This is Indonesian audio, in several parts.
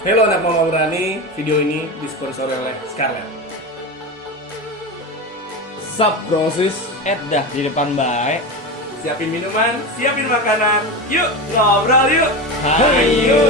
Halo anak mama berani, video ini disponsori oleh Scarlett. Sup brosis, dah di depan baik. Siapin minuman, siapin makanan, yuk ngobrol yuk. Hayu.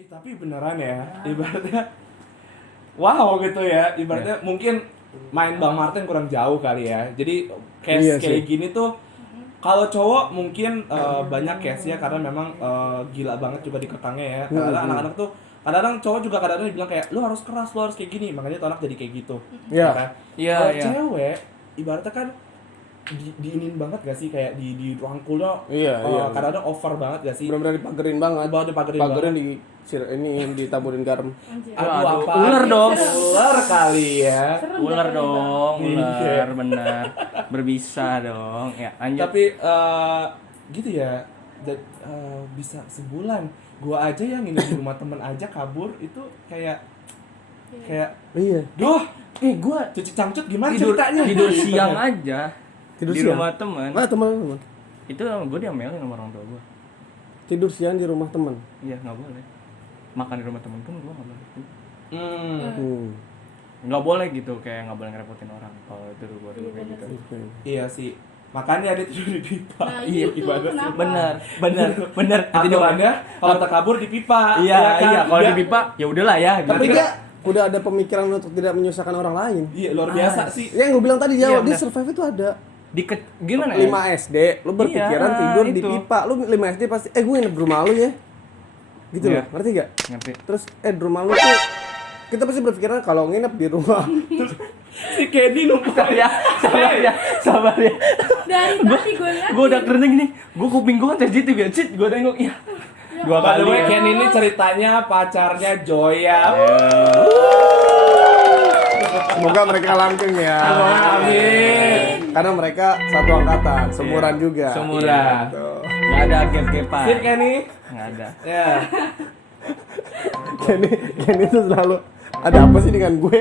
Tapi beneran ya, ibaratnya wow gitu ya, ibaratnya mungkin main Bang Martin kurang jauh kali ya. Jadi case kayak gini tuh kalau cowok mungkin banyak case ya karena memang gila banget juga dikekangnya ya. Karena anak-anak tuh kadang-kadang cowok juga kadang-kadang dibilang kayak lu harus keras, lu harus kayak gini, makanya tuh anak jadi kayak gitu. Iya. Kan? Iya, Kalau iya. cewek ibaratnya kan diinin banget gak sih kayak di rangkulnya. Iya. Kadang-kadang over banget gak sih? Benar-benar dipagerin banget. Dipagerin Pagerin ditaburin garam. Aduh, apa? Ular dong. Ular kali ya. Ular dong, Iya. ular bener. Berbisa dong. Ya, lanjut. Tapi gitu ya. Bisa sebulan. Gua aja yang nginep di rumah temen aja kabur itu kayak Iya. duh, Gua cuci cangcut gimana tidur ceritanya? siang aja. Tidur di siang? rumah teman. Teman-teman. Itu gue diomelin sama orang tua gue. Tidur siang di rumah teman. Iya, nggak boleh. Makan di rumah temen pun gue nggak boleh. Nggak boleh gitu, kayak nggak boleh ngerepotin orang. Kalau itu gue dulu kayak gitu. Oke. Iya sih. Makanya dia tidur di pipa. Nah, Iya, itu gimana sih? kenapa? Bener. Atau ada kalau kita kabur di pipa. Iya, kan? iya. Kalau Dia- di pipa, ya udahlah ya. Tapi Gitu. dia udah ada pemikiran untuk tidak menyusahkan orang lain. Iya, luar biasa sih. Yang gue bilang tadi Iya, jawab, dia benar. survive itu ada. Gimana ya? 5 SD, lu berpikiran Iya, tidur di itu. pipa. Lu 5 SD pasti, gue nginep di rumah lu ya. Gitu Iya. loh, ngerti gak? Ngerti. Terus, di rumah lu tuh, kita pasti berpikiran kalau nginep di rumah. Si Kenny numpuk Ya, sabar ya. Dari tadi gue lihat. Gue udah keren gini. Gue kuping gue kan sensitif ya. Cit, gue tengok ya. Dua By the kali. way, Ken ini ceritanya pacarnya Joya. Semoga mereka langgeng ya. Amin. Karena mereka satu angkatan, seumuran juga. Seumuran. Gitu. Nggak ada gap-gapan. Sip Kenny. Nggak ada. Ya. Kenny tuh selalu ada apa sih dengan gue?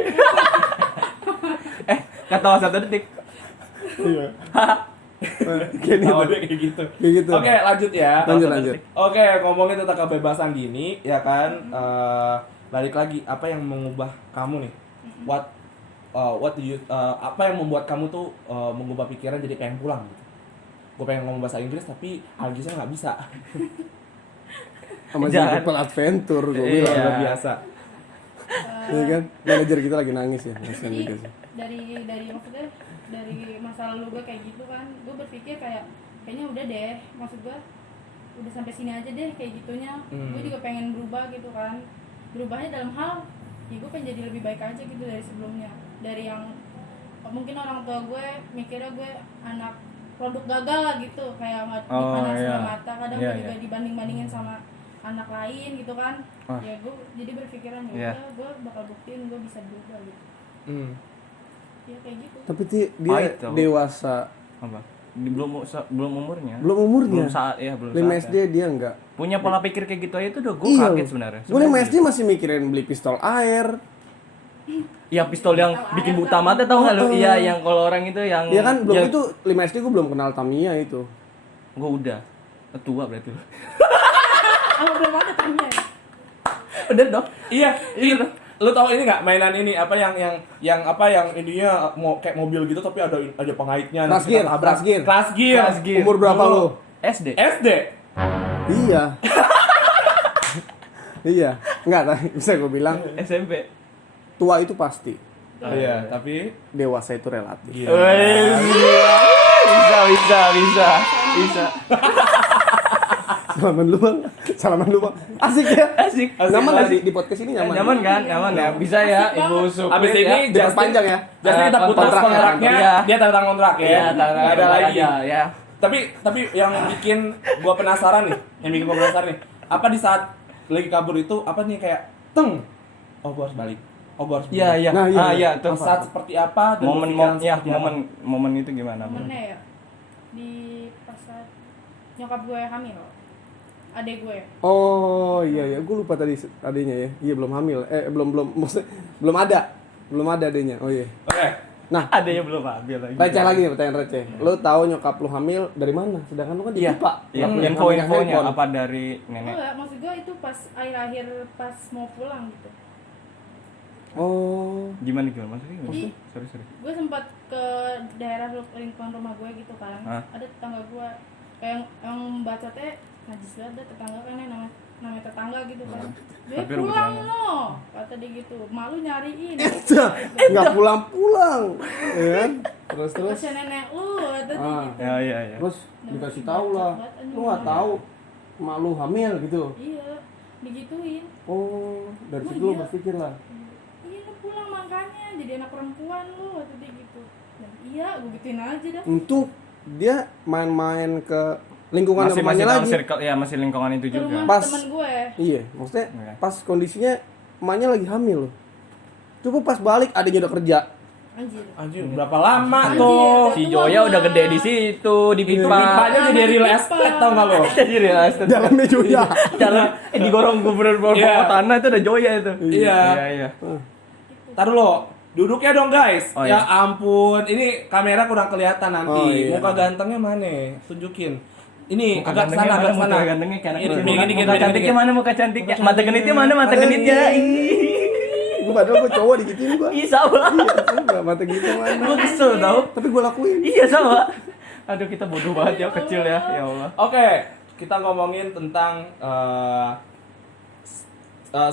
Ketawa 1 detik. Iya. Kenny Tahu tuh dia kayak gitu. kayak gitu. Oke, lanjut ya. Lanjut. Oke, ngomongin tentang kebebasan gini, ya kan? Balik lagi, apa yang mengubah kamu nih? What do you apa yang membuat kamu tuh mengubah pikiran jadi pengen pulang gitu? Gue pengen ngomong bahasa Inggris tapi Algisnya nggak bisa. Sama Jangan. Simple Adventure gue Iya. bilang. Luar biasa. Iya kan? Manajer kita lagi nangis ya. Kasihan Jadi juga sih. dari maksudnya dari masa lalu gue kayak gitu kan, gue berpikir kayaknya udah deh, maksud gue udah sampai sini aja deh kayak gitunya. Gue juga pengen berubah gitu kan. Berubahnya dalam hal ya gue pengen jadi lebih baik aja gitu dari sebelumnya. Dari yang mungkin orang tua gue mikirnya gue anak produk gagal lah gitu, kayak dipandang sebelah mata. Kadang Iya, gue juga iya. dibanding-bandingin sama anak lain gitu kan. Wah. Ya gue jadi berpikiran Iya. ya gue bakal buktiin gue bisa berubah gitu. Ya kayak gitu. Tapi dia Pahit tau. dewasa. Apa? Belum umurnya. Belum umurnya. Belum saat ya, belum 5 saat. SD dia enggak. Punya pola pikir kayak gitu aja tuh udah gue Iya. kaget sebenarnya. Gue 5 SD masih mikirin beli pistol air. Ya pistol yang bikin buta mata tau nggak lu? Iya, yang kalau orang itu yang. Iya kan belum yang- itu 5 SD gue belum kenal Tamiya itu. Gue udah tua berarti lu. Oh, belum ada tanya. Bener dong. Iya, lu tahu ini nggak mainan ini apa yang ininya mau kayak mobil gitu tapi ada pengaitnya. Crash nanti kita gear, tabrak. crash gear. Crash gear. Crash gear. Umur berapa Dulu. lu? SD. SD. Iya. Iya. Enggak, bisa gue bilang SMP. tua itu pasti. Iya, tapi Dewasa itu relatif. iya. Bisa. Salaman lu bang. Asik ya. Asik. Nyaman nggak asik. di podcast ini nyaman. Nyaman kan? Nyaman ya. Bisa ya, Ibu Supir. Abis ini ya. Jangan panjang ya. Jadi kita putus kontrak ya, kontraknya, iya. dia tanda tangan kontrak ya. Iya, Nggak ada lagi. Ya. Tapi yang bikin gua penasaran nih, nih. Apa di saat lagi kabur itu apa nih kayak teng, oh gue harus balik, oh gue harus Iya, balik. iya. Nah, iya, iya. Tuh. Saat seperti apa dan berpikiran seperti apa? Momen itu gimana? Momennya ya di pas saat nyokap gue hamil, adek gue. Oh iya, gue lupa tadi adanya ya. Iya belum hamil. Maksudnya belum ada adanya. Oh iya. Oke, Nah, Ada yang belum ambil lagi. receh lagi nih, pertanyaan receh. Lu tahu nyokap lu hamil dari mana? Sedangkan lu kan di Iya. IPA. Iya, Nggak punya info-infonya handphone. apa dari nenek? Enggak, maksud gue itu pas akhir-akhir pas mau pulang gitu. Oh. Gimana maksudnya? Jadi- Sorry. Gue sempat ke daerah lingkungan rumah gue gitu kan. Hah? Ada tetangga gue kayak yang bacotnya najis banget, ada tetangga kan yang namanya tetangga gitu kan. Dia Tapi lu pulang bercanda. no, kata dia gitu. Malu nyariin. Nggak pulang-pulang. Ya kan? Terus. Kasihan nenek lu, kata dia Ah. gitu. Iya. Terus dikasih tahu lah. Lu nggak tahu mak lu hamil gitu. Iya, digituin. Oh, dari Oh, situ lu iya. berpikir lah. Iya lu pulang makanya jadi anak perempuan lu, kata dia gitu. Dan iya, gue gituin aja dah. Untuk dia main-main ke lingkungan Masih rumahnya dalam lagi. circle, ya masih lingkungan itu Ke juga. rumah Pas. temen gue. Iya, maksudnya Iya. pas kondisinya emaknya lagi hamil loh. Coba pas balik adanya udah kerja. Anjir. anjir berapa lama Anjir. tuh? Si Joya udah gede di situ, di pipa. Pipanya jadi real estate tau gak lo? Jadi real estate. Dalamnya juga. Jalan digorong gubernur Iya. tanah itu ada Joya itu. Iya. Iya. Taruh lo, duduknya dong guys. Oh, Ya iya. ampun, ini kamera kurang kelihatan nanti. Oh, iya. Muka gantengnya mana? Tunjukin. Ini Muka agak gantengnya sana, mana, agak muka sana. gantengnya kayak anak Ini, kecil. gini, gini, Muka gini, cantiknya gini. mana, muka cantiknya? Mata genitnya mana, mata genitnya? Gue padahal gue cowok digituin gue. Ih, sama. Iya, juga mata gitu mana. Gue kesel tau. Tapi gue lakuin. Iya, sama. Aduh, kita bodoh banget ya, kecil ya. Ya Allah. Oke, kita ngomongin tentang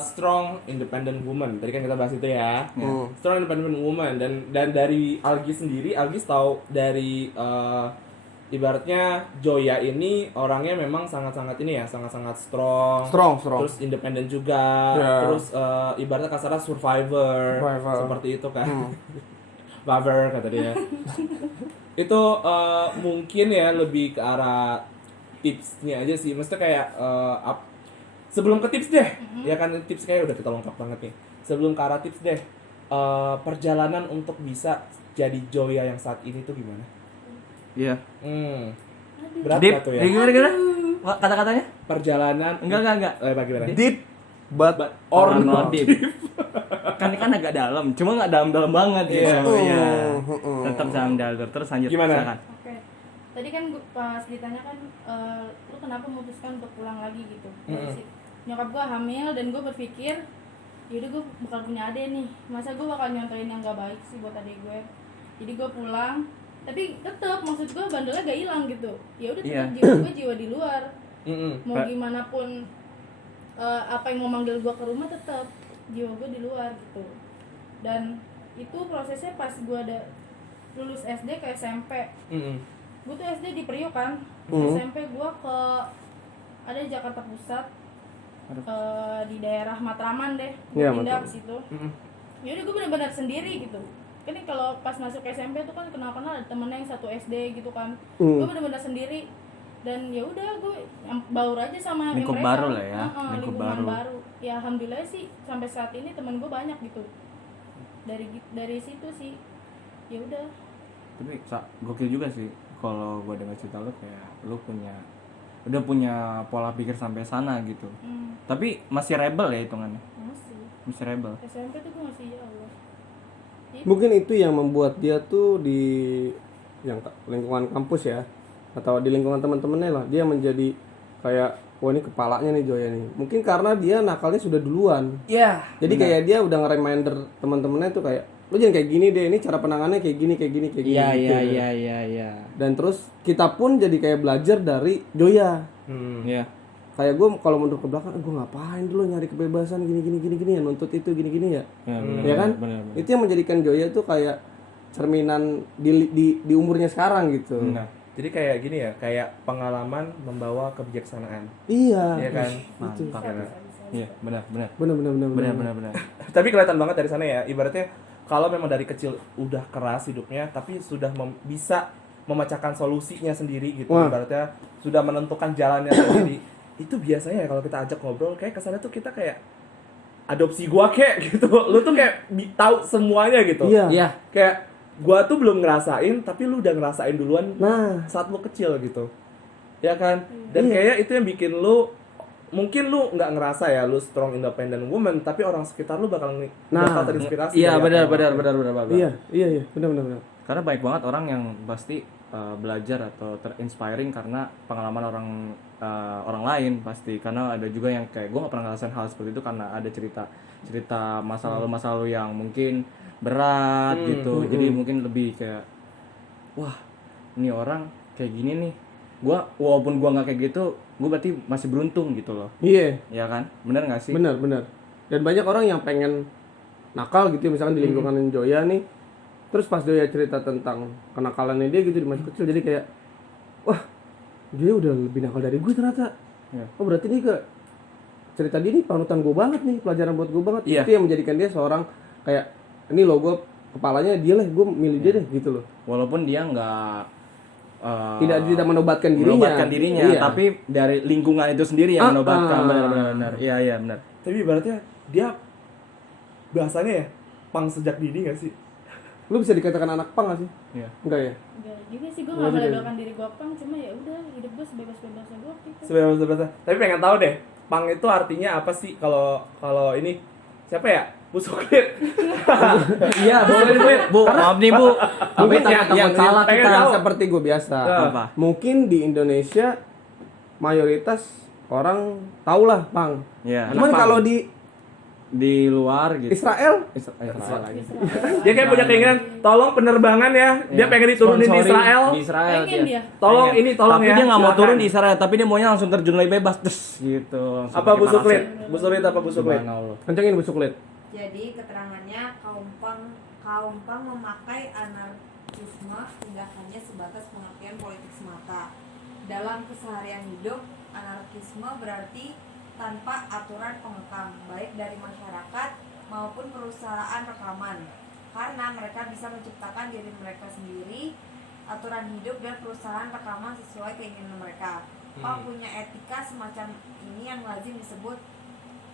strong independent woman. Tadi kan kita bahas itu ya. Strong independent woman dan dari Algi sendiri, Algi tahu dari ibaratnya Joya ini orangnya memang sangat-sangat ini ya, sangat-sangat strong. Strong. Terus independen juga. Ya. Terus ibaratnya kasarnya survivor. Seperti itu kan. Lover kata dia. Itu mungkin ya lebih ke arah tipsnya aja sih. Maksudnya kayak sebelum ke tips deh, ya kan tips kayak udah kita lengkap banget nih. Sebelum ke arah tips deh, perjalanan untuk bisa jadi Joya yang saat ini tuh gimana? Iya. Berat Deep. gak tuh ya? Gimana? Kata-katanya? Perjalanan. Enggak. Bagaimana? Deep but Or Or not not deep. kan agak dalam, cuma nggak dalam banget gitu. Iya. Iya. Tetap jangan dalam. Terus lanjut. Gimana? Silakan. Oke. Tadi kan pas ditanya kan lu kenapa memutuskan untuk pulang lagi gitu. Nyokap gue hamil dan gue berpikir yaudah gue bakal punya adek nih. Masa gue bakal nyontoin yang gak baik sih buat adek gue. Jadi gue pulang, tapi tetap maksud gue bandelnya gak hilang gitu. Ya udah tetap jiwa gue jiwa di luar. Mau gimana pun apa yang mau manggil gue ke rumah tetap jiwa gue di luar gitu. Dan itu prosesnya pas gue ada lulus SD ke SMP. Gue tuh SD di Priok kan. SMP gue ke ada Jakarta Pusat, di daerah Matraman deh. Gue Iya, pindah Matraman. ke situ. Yaudah gue benar-benar sendiri gitu. Kan ini kalau pas masuk SMP tuh kan kenal-kenal ada temennya yang satu SD gitu kan. Gue benar-benar sendiri. Dan ya udah gue baur aja sama yang Lingkup mereka. baru lah ya, lingkup lingkungan baru. Ya alhamdulillah sih sampai saat ini temen gue banyak gitu. Dari situ sih. Ya udah. Tapi gokil juga sih kalau gue dengar cerita lu kayak lu udah punya pola pikir sampai sana gitu. Tapi masih rebel ya hitungannya. Masih rebel. SMP tuh gue masih ya Allah. mungkin itu yang membuat dia tuh di yang lingkungan kampus ya atau di lingkungan teman-temannya lah dia menjadi kayak wah ini kepalanya nih Joya nih. Mungkin karena dia nakalnya sudah duluan. Iya. Jadi kayak dia udah nge-reminder teman-temannya tuh kayak lu jangan kayak gini deh, ini cara penanganannya kayak gini gitu. Iya. Dan terus kita pun jadi kayak belajar dari Joya. Iya. Kayak gue kalau mundur ke belakang, gue ngapain dulu nyari kebebasan gini ya, nuntut itu gini ya. Ya kan? Bener. Itu yang menjadikan Joya tuh kayak cerminan di umurnya sekarang gitu. Bener. Jadi kayak gini ya, kayak pengalaman membawa kebijaksanaan. Iya. Iya kan? Mantap. Iya, benar. Bener. Tapi kelihatan banget dari sana ya, ibaratnya kalau memang dari kecil udah keras hidupnya, tapi sudah bisa memecahkan solusinya sendiri gitu. Wah. Ibaratnya sudah menentukan jalannya sendiri. Itu biasanya ya kalau kita ajak ngobrol, kayak kesannya tuh kita kayak adopsi gua kek gitu. Lu tuh kayak tahu semuanya gitu. Iya. Iya. Kayak gua tuh belum ngerasain tapi lu udah ngerasain duluan Nah, saat lu kecil gitu. Ya kan? Dan Iya. kayaknya itu yang bikin lu mungkin lu nggak ngerasa ya lu strong independent woman tapi orang sekitar lu bakal bakal terinspirasi. Iya, dari apa benar yang benar lu benar lakuin. benar. iya, benar. Karena banyak banget orang yang pasti belajar atau terinspiring karena pengalaman orang lain pasti. Karena ada juga yang kayak gue nggak pernah ngerasain hal seperti itu karena ada cerita masa lalu yang mungkin berat gitu. Jadi mungkin lebih kayak wah ini orang kayak gini nih. Walaupun gua nggak kayak gitu, gue berarti masih beruntung gitu loh. Iya, Ya kan? Bener nggak sih? benar. Dan banyak orang yang pengen nakal gitu, misalkan di lingkungan Joya nih. Terus pas Joya cerita tentang kenakalannya dia gitu di masa kecil, jadi kayak, wah, Joya udah lebih nakal dari gue ternyata. Iya. Oh berarti nih ke cerita dia nih panutan gue banget nih, pelajaran buat gue banget. Iya. Itu yang menjadikan dia seorang kayak, ini loh gue kepalanya dia lah, gue milih dia deh gitu loh. Walaupun dia nggak Tidak menobatkan dirinya. Iya. tapi dari lingkungan itu sendiri yang menobatkan. Benar. Iya benar. Tapi ibaratnya dia bahasanya ya pang sejak dini gak sih? Lu bisa dikatakan anak pang gak sih? Iya. Enggak ya? Enggak juga sih, gue Enggak gak juga. melabelkan diri gue pang, cuma ya udah hidup gue sebebas-bebasnya gue gitu. Sebetulnya. Tapi pengen tahu deh, pang itu artinya apa sih kalau ini siapa ya? Pusuklit. Iya, Bu. Maaf nih, Bu. Tapi Mungkin takut salah pengen kita. tahu. seperti gue biasa. Apa? Mungkin di Indonesia mayoritas orang tahulah pang. Iya. Cuman Pang. kalau di Di luar gitu. Israel Israel lagi. Dia kayak punya keinginan, tolong penerbangan ya. Dia pengen diturunin di Sponsorin Israel. Di Israel Pengen dia. Tolong Pengen. ini tolong tapi ya. dia nggak mau silakan. turun di Israel, tapi dia maunya langsung terjun lebih bebas, gitu. Langsung Apa pakai busuklit? paraset. Busuklit apa busuklit? Subhanallah. kencengin busuk kulit. Jadi keterangannya kaum pang memakai anarkisme tidak hanya sebatas pengertian politik semata. Dalam keseharian hidup, anarkisme berarti tanpa aturan pengekang, baik dari masyarakat maupun perusahaan rekaman. Karena mereka bisa menciptakan diri mereka sendiri, aturan hidup dan perusahaan rekaman sesuai keinginan mereka. Pang punya etika semacam ini yang lazim disebut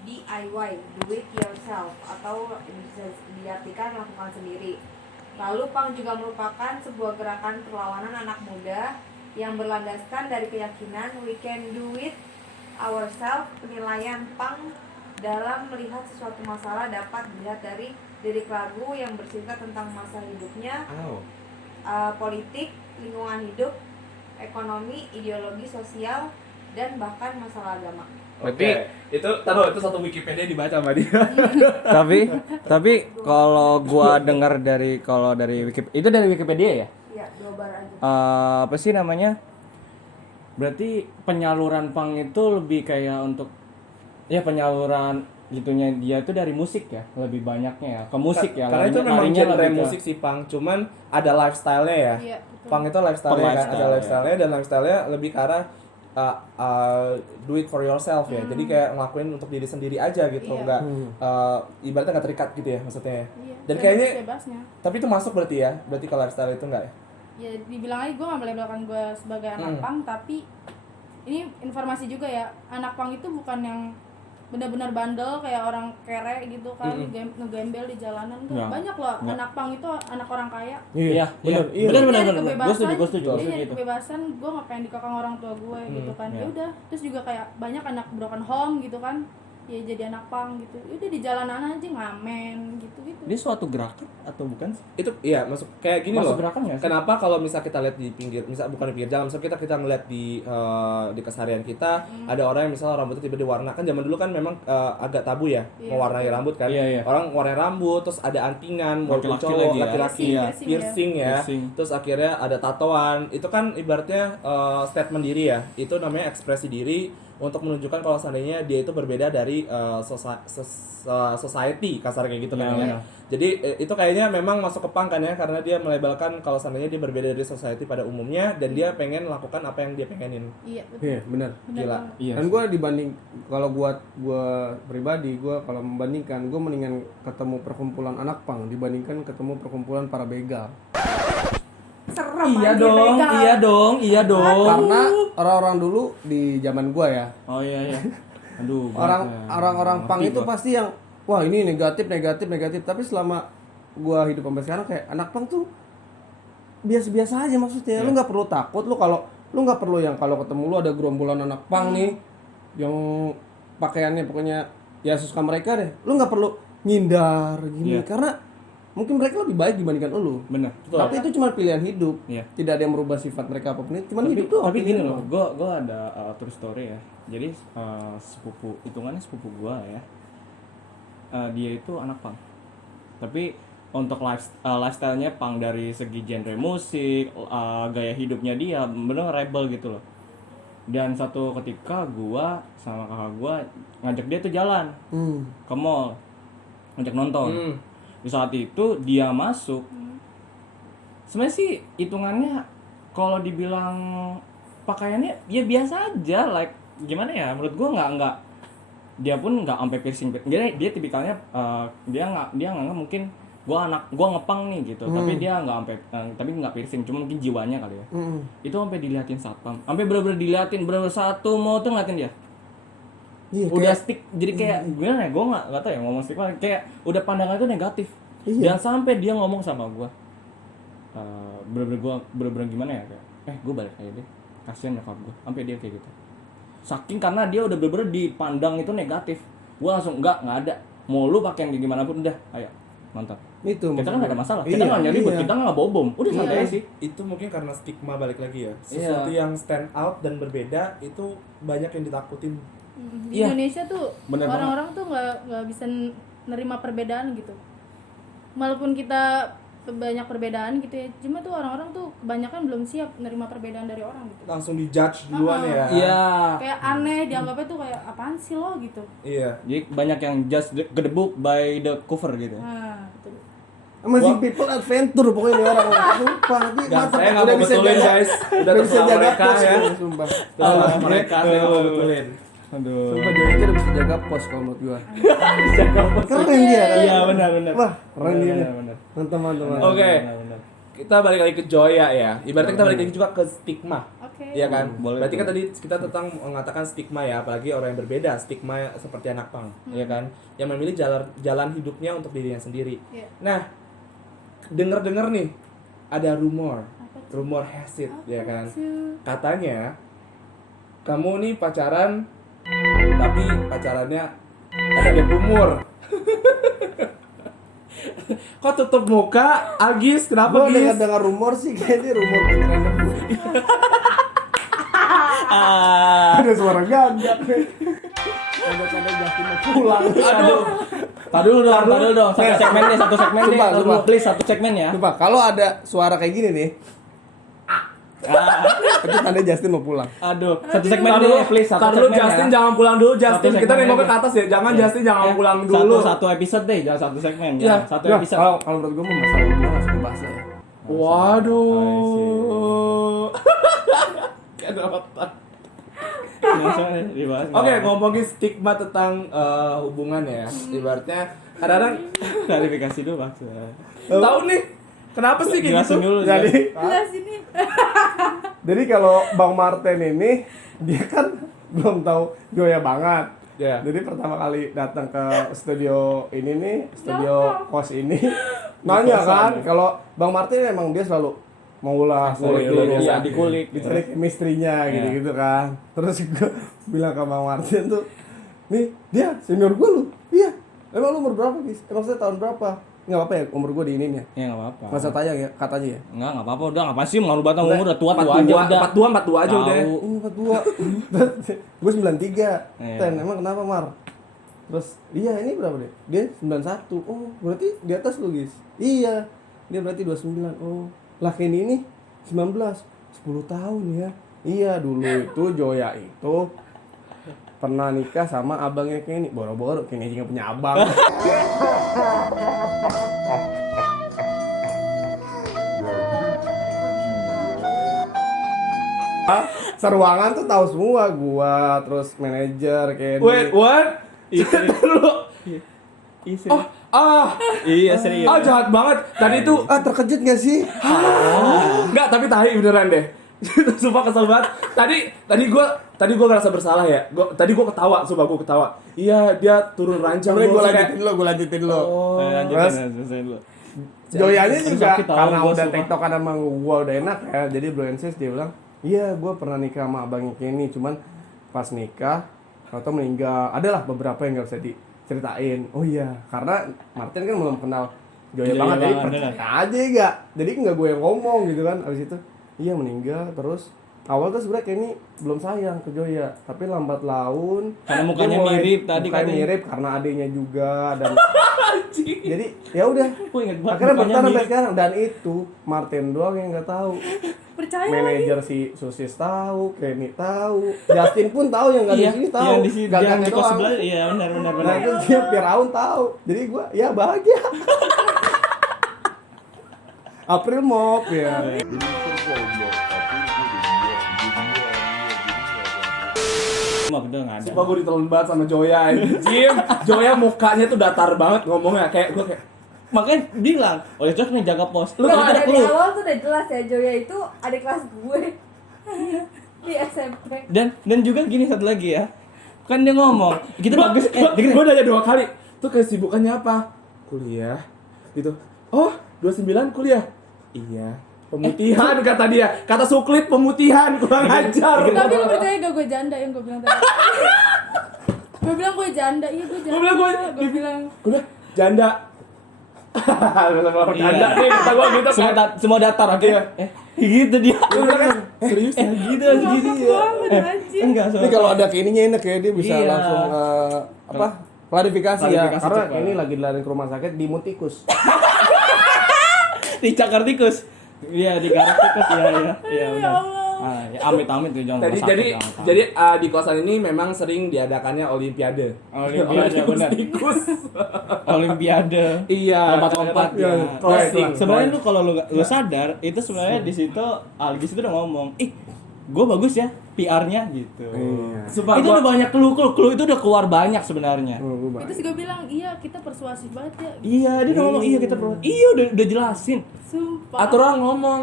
DIY, do it yourself, atau bisa diartikan lakukan sendiri. Lalu pang juga merupakan sebuah gerakan perlawanan anak muda yang berlandaskan dari keyakinan we can do it ourselves. Penilaian pang dalam melihat sesuatu masalah dapat dilihat dari lirik lagu yang bercerita tentang masa hidupnya, politik, lingkungan hidup, ekonomi, ideologi sosial, dan bahkan masalah agama. Oke, itu satu Wikipedia dibaca sama dia. tapi kalau gua dengar dari Wikipedia, itu dari Wikipedia ya? Ya, dua bar aja. Apa sih namanya? Berarti penyaluran pang itu lebih kayak untuk penyaluran gitunya dia tuh dari musik ya, lebih banyaknya ya ke musik ya. Karena itu memang larinya genre lebih ke- musik sih pang, cuman ada lifestyle-nya ya. Iya, betul. Pang itu lifestyle-nya kan, ada Lifestyle, lifestyle-nya dan lifestyle-nya lebih ke arah do it for yourself ya. Jadi kayak ngelakuin untuk diri sendiri aja gitu, Iya. enggak ibaratnya nggak terikat gitu ya maksudnya. Iya, Dan kayaknya bebasnya. tapi itu masuk berarti ya, berarti kalau lifestyle itu enggak ya? Ya dibilang aja gue gak melabelkan gue sebagai anak pang, tapi ini informasi juga ya, anak pang itu bukan yang benar-benar bandel kayak orang kere gitu kan, ngegembel di jalanan. Enggak. Nggak. Banyak loh Nggak. anak pang itu anak orang kaya. Iya, bener. Dia bener. nyari kebebasan, Gue setuju dia nyari gitu. kebebasan, gue gak pengen dikekang orang tua gue gitu kan. iya. Ya udah, terus juga kayak banyak anak broken home gitu kan, ya jadi anak pang gitu. Ya udah di jalanan aja ngamen gitu-gitu. Dia suatu gerakan atau bukan sih? Itu iya masuk kayak gini Masuk loh. gerakan nggak sih? Kenapa kalau misal kita lihat di pinggir, misal bukan di pinggir jalan, misal kita ngeliat di keseharian kita, ada orang yang misal rambutnya tiba-tiba diwarna, kan zaman dulu kan memang agak tabu ya Iya, mewarnai betul. rambut kan. Iya. Orang warnai rambut, terus ada antingan, walaupun Laki-laki cowok, lagi ya. laki-laki Piercing, piercing ya. Piercing. Terus akhirnya ada tatoan. Itu kan ibaratnya statement diri ya. Itu namanya ekspresi diri untuk menunjukkan kalau seandainya dia itu berbeda dari society, kasar kayak gitu kan Iya, ya. iya. Jadi itu kayaknya memang masuk ke punk kan ya, karena dia melabelkan kalau seandainya dia berbeda dari society pada umumnya dan dia pengen melakukan apa yang dia pengenin. Iya, betul. Iya, benar. Bener Gila. banget. Iya. Dan gue dibanding kalau gua pribadi, gua kalau membandingkan, gue mendingan ketemu perkumpulan anak pang dibandingkan ketemu perkumpulan para begal. Serem Iya anjir, dong, begal. iya dong. Karena orang-orang dulu di zaman gua ya, Oh iya. Aduh. orang-orang pang Ngerti itu gua. pasti yang wah ini negatif, tapi selama gua hidup sampai sekarang kayak anak pang tuh biasa-biasa aja maksudnya. Lu nggak perlu takut, lu nggak perlu yang kalau ketemu lu ada gerombolan anak pang nih yang pakaiannya pokoknya ya suka mereka deh. Lu nggak perlu ngindar gini karena mungkin mereka lebih baik dibandingkan lu. Bener. Tapi itu cuma pilihan hidup. Iya. Tidak ada yang merubah sifat mereka apapun itu. Cuman hidup doang. Tapi gini loh, gue ada true story ya. Jadi hitungannya sepupu gue ya. Dia itu anak punk. Tapi untuk lifestyle-nya punk dari segi genre musik, gaya hidupnya dia bener rebel gitu loh. Dan satu ketika gue sama kakak gue ngajak dia tuh jalan ke mall, ngajak nonton. Di saat itu dia masuk. Sebenarnya sih hitungannya kalau dibilang pakaiannya ya biasa aja, like gimana ya? Menurut gue nggak dia pun nggak sampai piercing. Dia tipikalnya dia nggak mungkin gua ngepang nih gitu, tapi dia nggak sampai tapi nggak piercing, cuma mungkin jiwanya kali ya. Itu sampai diliatin satpam, sampai bener-bener diliatin, bener-bener satu mau tuh ngeliatin dia. Iya, Udah stick, jadi kayak gimana ya, gue nggak tahu ya ngomong stick, kayak udah pandangan itu negatif. Dan sampai dia ngomong sama gue, bener-bener gimana ya, kayak gue balik aja deh, kasihan nyokap gue, sampai dia kayak gitu. Saking karena dia udah bener-bener dipandang itu negatif, gue langsung nggak ada, mau lu pakai yang gimana pun udah, ayo nonton. Itu Kita kan nggak ada masalah, kita nggak nyari ribut, kita nggak bawa bom, udah santai sih. Itu mungkin karena stigma balik lagi ya. Sesuatu yang stand out dan berbeda itu banyak yang ditakutin. Di Indonesia tuh Bener orang-orang tuh nggak bisa nerima perbedaan gitu. Walaupun kita banyak perbedaan gitu ya, cuma tuh orang-orang tuh kebanyakan belum siap nerima perbedaan dari orang gitu. Langsung dijudge duluan ya. Iya. Kayak aneh, dianggapnya tuh kayak apaan sih lo gitu. Iya. Jadi banyak yang just the book by the cover gitu. Nah, betul. Amazing People Adventure pokoknya ini orang. Sumpah, Nggak, mantap. saya nggak mau bisa betulin jaga- guys. Udah bisa terserah jaga mereka pos ya. gitu, sumpah. Terserah mereka saya nggak mau betulin. Aduh. Sumpah dia itu udah bisa jaga pos kalau menurut gua. Keren dia kan? Iya benar. Wah, keren dia. Benar. Mantap. Oke. Kita balik lagi ke Joya ya. Ibaratnya kita balik lagi juga ke stigma. Oke. Iya kan? Boleh Berarti kan tuh. tadi kita tentang mengatakan stigma ya, apalagi orang yang berbeda, stigma seperti anak pang, ya kan? Yang memilih jalan hidupnya untuk dirinya sendiri. Iya. Nah, dengar nih ada rumor Apa has it, ya kan? tuh? Katanya kamu nih pacaran tapi pacarannya ada gap umur. Kok tutup muka, Agis? Kenapa, Gua Gis? dengar rumor sih kayaknya rumor beneran. Ada suara gagak nih. Ada Justin mau pulang. Aduh. Tadi dong. Satu segmen deh. Coba. Please satu segmen ya. Coba kalau ada suara kayak gini nih, itu tanda Justin mau pulang. Aduh, satu segmen Taruh deh, please satu taruh segmen Justin ya. jangan pulang dulu, Justin. Satu Kita segmen nengok ke aja. atas ya. Jangan Justin jangan pulang Eh, dulu. Satu episode deh, jangan satu segmen. Iya. Satu Nah, episode. kalau menurut gue masalah pulang langsung dibahas ya. Waduh. Kenapa? Langsung dibahas. Oke, ngomongin stigma tentang hubungan ya. Ibaratnya kadang-kadang klarifikasi dulu Pak. tahu nih kenapa sih kayak Jelasin gitu? dulu. Jadi, Jelas ini. jadi kalau Bang Martin ini dia kan belum tahu Joya banget. Ya. Jadi pertama kali datang ke studio ini nih, studio kos ini, nanya kan, kalau Bang Martin emang dia selalu mengulas, ngulik dulu, Iya, dikulik. dicari chemistry-nya Iya. gitu kan. Terus gue bilang ke Bang Martin tuh, nih dia senior gue lu, iya. Emang lu umur berapa guys? Emang saya tahun berapa? Nggak apa-apa ya umur gue diinin ya. Ya enggak apa-apa. Nggak usah tanya ya katanya ya. Enggak apa-apa, udah ngapain sih ngaruh batang umur udah tua aja udah. 42 aja udah. Tahu. Ini 42. Gue 93. Iya. Ten, emang kenapa Mar? Terus, iya ini berapa deh? Dia 91. Oh, berarti di atas lu guys. Iya. Dia berarti 29. Oh, lah Kenny ini 19. 10 tahun ya. Iya, dulu itu Joya itu pernah nikah sama abangnya Kenny. Boro-boro Kenny aja nggak punya abang. Seruangan tuh tahu semua, gua terus manajer Kenny. Wait, what? Dulu. Isi. Iya serius. Ah, jahat banget. Tadi tuh Terkejut gak sih? enggak, tapi tahi beneran deh. Sumpah kesel banget. Tadi tadi gue ngerasa bersalah ya. Tadi gue ketawa, sumpah gue ketawa. Iya, dia turun ranjang. Sebenarnya gue Gua kayak, lanjutin dulu. Terus dulu. Joyanya Terus juga sakit tahu karena gua udah sumpah. tektokan sama gua udah enak ya. Jadi Bro Ensis dia bilang, "Iya, gua pernah nikah sama abangnya Kenny, cuman pas nikah atau meninggal. Adalah beberapa yang enggak bisa diceritain." Oh iya, karena Martin kan belum kenal Joya Joya banget, jadi banget, percaya aja enggak. Jadi enggak gue yang ngomong gitu kan. Abis itu, iya meninggal terus awal tuh sebenarnya Kenny belum sayang ke Joya, tapi lambat laun Karena dia mukanya mirip tadi mukanya katanya. mirip karena adiknya juga dan jadi ya udah Gue inget banget akhirnya mukanya bertahan sampai mirip. sekarang dan itu Martin doang yang nggak tahu. Percaya Manajer si Susis tahu, Kenny tahu, Justin pun tahu yang nggak di sini tahu. Yang di sini, yang Gagangnya di kos doang. sebelah, iya benar. Nah itu dia Firaun tahu. Jadi gua ya bahagia. April Mop ya. Maaf, udah nggak ada. sumpah gue ditelan banget sama Joya anjing. Joya mukanya tuh datar banget ngomongnya. Kayak gue kayak, Makanya bilang, oleh cocok nih jaga pos. Lu Kalau kan dari lu. awal tuh udah jelas ya, Joya itu adik kelas gue di SMP. Dan juga gini satu lagi ya. Kan dia ngomong, kita bagus gue nanya 2 kali. Tuh kesibukannya apa? Kuliah. Gitu. Oh, 29 kuliah? Iya. Pemutihan kata dia. Kata Suklit pemutihan, kurang ajar. tapi lu percaya gak gue janda yang gue bilang tadi? Gue bilang gue janda, iya gue janda. Gue bilang gue bilang gue bilang janda. Janda nih kata gue gitu kan. semua datar oke. Iya. Gitu dia. Gue bilang kan, serius? Gitu ya. Enggak, Ini kalau ada Kenny-nya enak ya dia bisa Iya. langsung klarifikasi ya. Klarifikasi Karena cepat. ini lagi dilariin ke rumah sakit di Mutikus. dicakar tikus. Iya, digarap tikus iya benar. Ya amit-amit tuh jangan Tadi rumah sakit, jadi jangan sakit. jadi di kosan ini memang sering diadakannya olimpiade. Olimpiade, benar. Tikus. Olimpiade. Iya, Lompat-lompat iya. ya. Crossing. Sebenarnya lu kalau lu sadar itu sebenarnya di situ Algis itu udah ngomong, "Ih, gue bagus ya PR-nya" gitu. Iya. Sumpah, Itu udah banyak clue itu udah keluar banyak sebenarnya. itu sih gue bilang iya kita persuasif banget ya. Iya, dia udah ngomong iya kita perlu. Iya udah jelasin. Sumpah. atau orang ngomong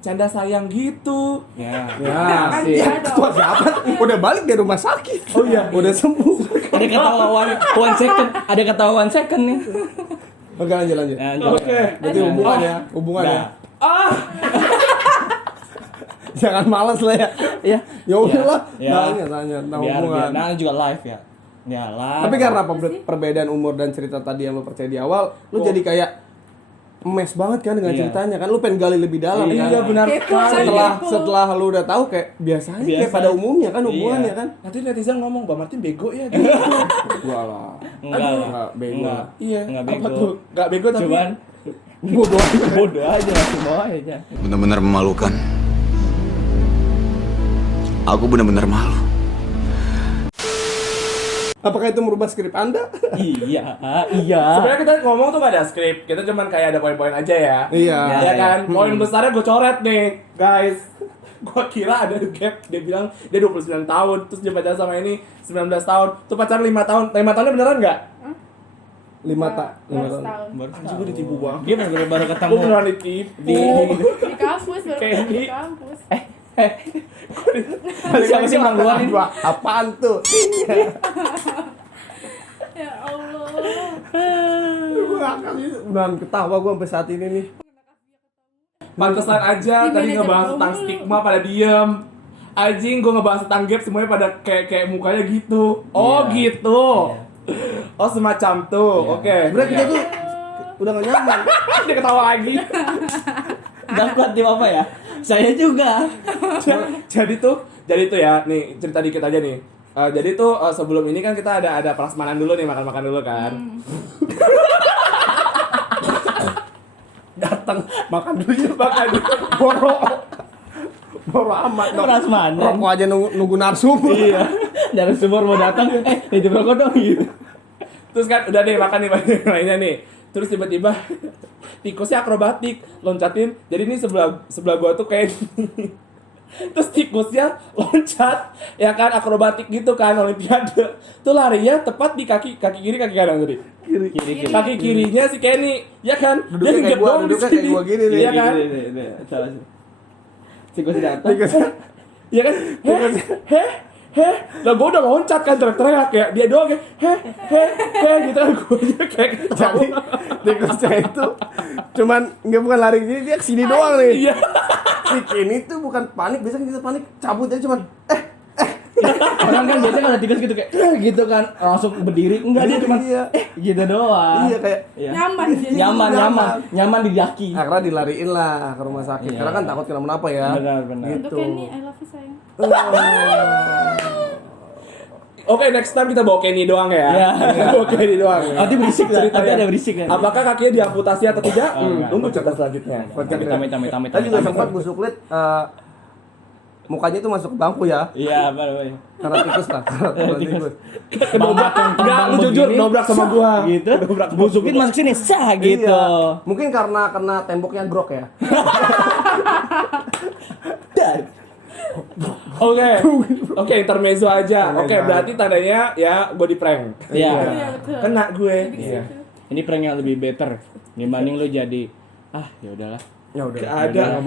canda sayang gitu. Ya. Ya, Kan sih. dia dong. Ketua siapa? Udah balik dari rumah sakit. Oh iya. Udah sembuh. Ada kata one second, ada kata 1 second nih. Oke, lanjut. Oke. Berarti hubungannya. Nah. Ah, Jangan malas lah ya. Iya. Ya udah lah. Ya. Tanya tentang Biar hubungan. nah juga live ya. Ya live. Tapi karena perbedaan umur dan cerita tadi yang lu percaya di awal, lu jadi kayak mes banget kan dengan Iya. ceritanya kan, lu pengen gali lebih dalam kan. iya benar Kepo, sekali. Setelah lu udah tahu kayak biasa aja kayak Biasa. pada umumnya kan hubungannya Iya. kan. Nanti netizen ngomong Bang Martin bego ya gitu. Gua lah. enggak Aduh. lah. Enggak bego. Enggak. Iya. Enggak Apa bego. tuh? Enggak bego tapi Cuman bodoh aja semua aja. Benar-benar memalukan. Aku benar-benar malu. Apakah itu merubah skrip Anda? Iya. sebenarnya kita ngomong tuh gak ada skrip. Kita cuman kayak ada poin-poin aja ya. Iya. Ya kan? Poin besarnya gue coret nih, guys. Gua kira ada gap. Dia bilang dia 29 tahun, terus dia pacaran sama ini 19 tahun. Tuh pacaran 5 tahun. 5 tahunnya beneran enggak? 5 tahun. tahun. Baru Anjing gue ditipu banget. Dia baru ketemu Gue beneran ditipu. di Di kampus baru Kayak di ini. kampus. siapa sih orang luar ini? Apaan tuh? Ya Allah. Beneran ketawa gua sampai saat ini nih. Pantesan aja Di tadi manajer ngebahas kamu tentang dulu. stigma pada diem. Anjing gue ngebahas tentang gap semuanya pada kayak mukanya gitu. Oh Iya. gitu. Oh semacam tuh. Iya. Oke. Sebenarnya kita tuh udah gak nyaman. Dia ketawa lagi. dapat tim apa ya? Saya juga. jadi tuh ya nih cerita dikit aja nih. Jadi tuh sebelum ini kan kita ada prasmanan dulu nih, makan dulu kan. Datang makan dulu yuk, makan dulu. Boro amat dong. Prasmanan. Rokok aja nunggu narsum. Iya. Dari sumur mau datang, nitip rokok dong gitu. Terus kan udah deh makan nih lainnya nih. Terus tiba-tiba tikusnya akrobatik, loncatin. Jadi ini sebelah gua tuh kayak gini. Terus tikusnya loncat, ya kan akrobatik gitu kan olimpiade. Tuh larinya tepat di kaki kiri kaki kanan tadi. Kiri. Kaki kirinya si Kenny, ya kan? Duduknya kayak ngegep gua, doang di duduknya kayak sini. gua gini nih. Iya kan? Salah sih. Tikus datang. Iya kan? Heh? heh, lah gue udah loncat kan teriak-teriak kayak dia doang kayak heh gitu kan gue kayak Jadi tikusnya itu cuman bukan lari sini, dia kesini doang nih. iya. Si Kenny tuh bukan panik, biasanya kita panik cabut aja cuman Orang kan biasanya kalau tikus gitu kayak gitu kan langsung berdiri, enggak dia cuma iya. gitu doang. Iya kayak Iya. Nyaman dia. Nyaman di kaki. akhirnya dilariin lah ke rumah sakit. Iya. Karena kan takut kenapa-napa ya. Benar. Untuk Gitu. Kenny, I love you sayang. Oke, next time kita bawa Kenny doang ya. Iya. Bawa Kenny doang. Nanti berisik lah, Ceritanya. tapi ada berisik kan. Apakah kakinya diamputasi atau tidak? enggak. Tunggu cerita selanjutnya. Amit. Tadi juga sempat Bu Suklit mukanya tuh masuk ke bangku ya. Iya, apa. Karena tikus lah. Karena tikus. Kedobrak. Enggak, lu jujur dobrak sama gua. Gitu. Busukit masuk sini, sah gitu. Iya. Mungkin karena kena temboknya grok ya. Oke, intermezzo aja. Oke, berarti tandanya ya gue di prank. Iya. Iya, betul. Kena gue. Iya. Ini prank yang lebih better dibanding lu jadi ya udahlah. Ya udah. Gak ada.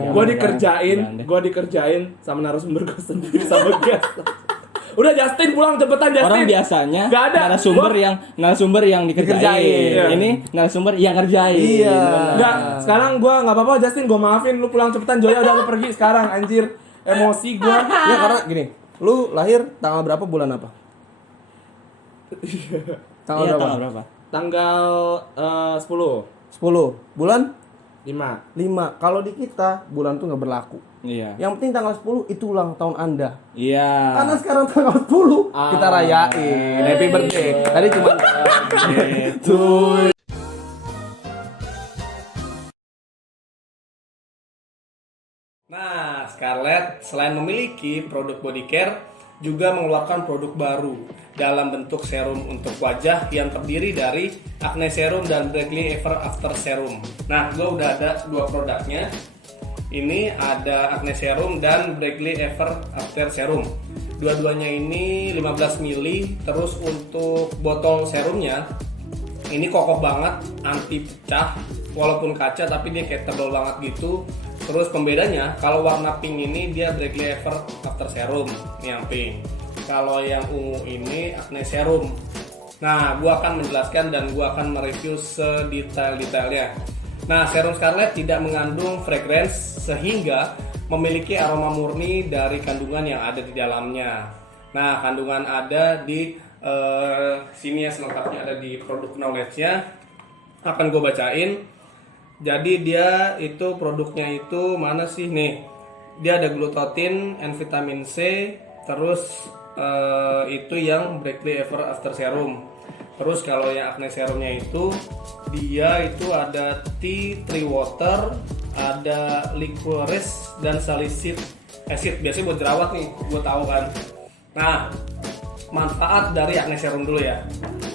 Gue dikerjain sama narasumber gue sendiri sama guest. Udah Justin pulang cepetan Justin. Orang biasanya Gak ada. narasumber yang dikerjain. Iya. Ini narasumber yang kerjain. Iya. Enggak, sekarang gue nggak apa-apa Justin, gue maafin lu pulang cepetan. Joya udah lu pergi sekarang, anjir. Emosi gue. Ya karena gini, lu lahir tanggal berapa, bulan apa? Tanggal Iya, berapa? tanggal berapa? Tanggal 10. 10. Bulan 5. 5. Kalau di kita bulan tuh nggak berlaku. Iya. Yang penting tanggal 10 itu ulang tahun Anda. Iya. Karena sekarang tanggal 10 kita rayain. Happy birthday. Tadi cuma Gitu. Nah, Scarlett selain memiliki produk body care, juga mengeluarkan produk baru dalam bentuk serum untuk wajah yang terdiri dari Acne Serum dan Brightly Ever After Serum. Nah, gue udah ada dua produknya. Ini ada Acne Serum dan Brightly Ever After Serum. Dua-duanya ini 15 ml. Terus untuk botol serumnya, ini kokoh banget, anti pecah. Walaupun kaca tapi dia kayak tebal banget gitu. Terus pembedanya, kalau warna pink ini dia Brightly Ever After Serum, ini yang pink. Kalau yang ungu ini Acne Serum. Nah, gua akan menjelaskan dan gua akan mereview sedetail-detailnya. Nah, serum Scarlett tidak mengandung fragrance sehingga memiliki aroma murni dari kandungan yang ada di dalamnya. Nah, kandungan ada di sini ya, selengkapnya ada di produk knowledge-nya. Akan gue bacain. Jadi dia itu produknya itu mana sih nih? Dia ada glutathione and vitamin C, terus itu yang Brightly Ever After Serum. Terus kalau yang Acne Serumnya itu dia itu ada tea tree water, ada licorice dan salicylic acid. Biasanya buat jerawat nih, gue tahu kan. Nah, manfaat dari Acne Serum dulu ya.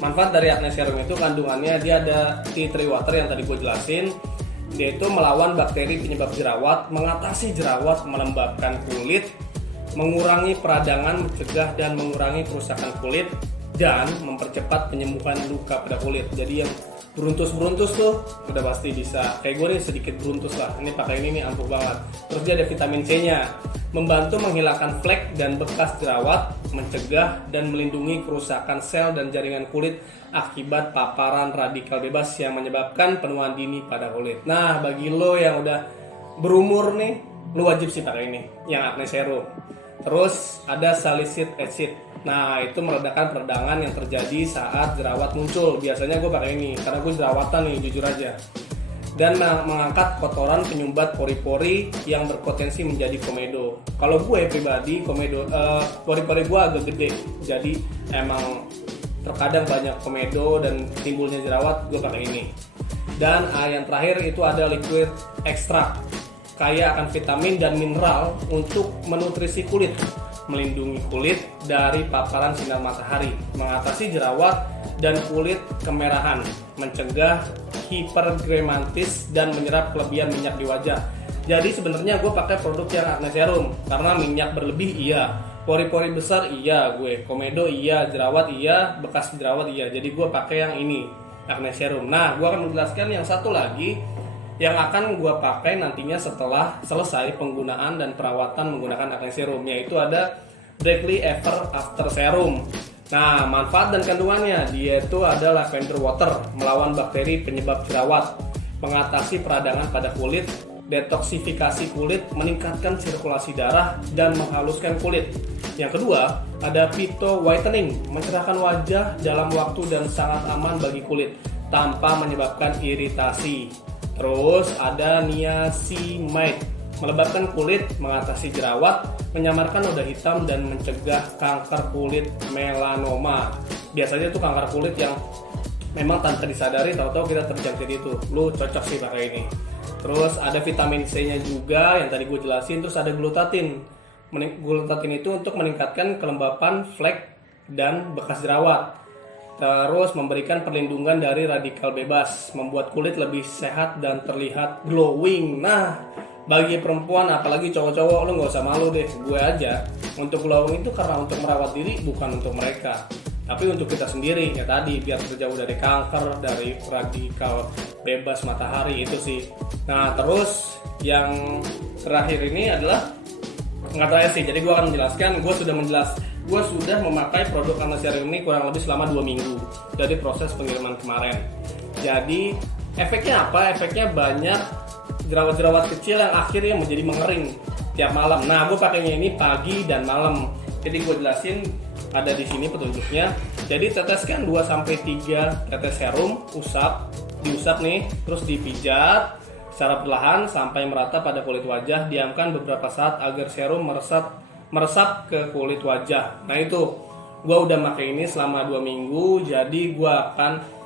Manfaat dari Acne Serum itu kandungannya dia ada tea tree water yang tadi gue jelasin. Dia itu melawan bakteri penyebab jerawat, mengatasi jerawat, melembabkan kulit, mengurangi peradangan, mencegah dan mengurangi kerusakan kulit, dan mempercepat penyembuhan luka pada kulit. Jadi yang beruntus-beruntus tuh udah pasti bisa. Kayak gue nih sedikit beruntus lah. Ini pakai ini nih ampuh banget. Terus dia ada vitamin C-nya, membantu menghilangkan flek dan bekas jerawat, mencegah dan melindungi kerusakan sel dan jaringan kulit akibat paparan radikal bebas yang menyebabkan penuaan dini pada kulit. Nah, bagi lo yang udah berumur nih, lo wajib sih pakai ini, yang Acne Serum. Terus ada salicylic acid. Nah, itu meredakan peradangan yang terjadi saat jerawat muncul. Biasanya gue pakai ini karena gue jerawatan nih, jujur aja. Dan mengangkat kotoran penyumbat pori-pori yang berpotensi menjadi komedo. Kalau gue pribadi komedo, pori-pori gue agak gede, jadi emang terkadang banyak komedo dan timbulnya jerawat, gue pakai ini. Dan yang terakhir itu ada liquid extract, kaya akan vitamin dan mineral untuk menutrisi kulit, melindungi kulit dari paparan sinar matahari, mengatasi jerawat dan kulit kemerahan, mencegah hipergrematis dan menyerap kelebihan minyak di wajah. Jadi sebenarnya gue pakai produk yang Acne Serum karena minyak berlebih iya, pori-pori besar iya, gue komedo iya, jerawat iya, bekas jerawat iya. Jadi gue pakai yang ini, Acne Serum. Nah, gue akan menjelaskan yang satu lagi yang akan gue pakai nantinya setelah selesai penggunaan dan perawatan menggunakan Acne Serum, yaitu ada Brightly Ever After Serum. Nah, manfaat dan kandungannya, dia itu ada lavender water, melawan bakteri penyebab jerawat, mengatasi peradangan pada kulit, detoksifikasi kulit, meningkatkan sirkulasi darah, dan menghaluskan kulit. Yang kedua, ada Phyto Whitening, mencerahkan wajah dalam waktu dan sangat aman bagi kulit, tanpa menyebabkan iritasi. Terus ada Niacinamide, melebatkan kulit, mengatasi jerawat, menyamarkan noda hitam, dan mencegah kanker kulit melanoma. Biasanya itu kanker kulit yang memang tanpa disadari tahu-tahu kita terjangkit itu. Lu cocok sih pakai ini. Terus ada vitamin C-nya juga yang tadi gue jelasin. Terus ada glutatin. Glutatin itu untuk meningkatkan kelembapan flek dan bekas jerawat. Terus memberikan perlindungan dari radikal bebas, membuat kulit lebih sehat dan terlihat glowing. Nah, bagi perempuan apalagi cowok-cowok, lu nggak usah malu deh. Gue aja untuk glowing itu karena untuk merawat diri, bukan untuk mereka, tapi untuk kita sendiri ya tadi, biar terjauh dari kanker, dari radikal bebas matahari itu sih. Nah, terus yang terakhir ini adalah nggak terakhir sih, jadi gue akan menjelaskan. Gue sudah memakai produk Anaserum ini kurang lebih selama 2 minggu dari proses pengiriman kemarin. Jadi efeknya apa? Efeknya banyak jerawat-jerawat kecil yang akhirnya menjadi mengering tiap malam. Nah, gue pakainya ini pagi dan malam. Jadi gue jelasin, ada di sini petunjuknya. Jadi teteskan 2-3 tetes serum, diusap nih, terus dipijat secara perlahan sampai merata pada kulit wajah. Diamkan beberapa saat agar serum meresap ke kulit wajah. Nah itu, gue udah pakai ini selama 2 minggu. Jadi gue akan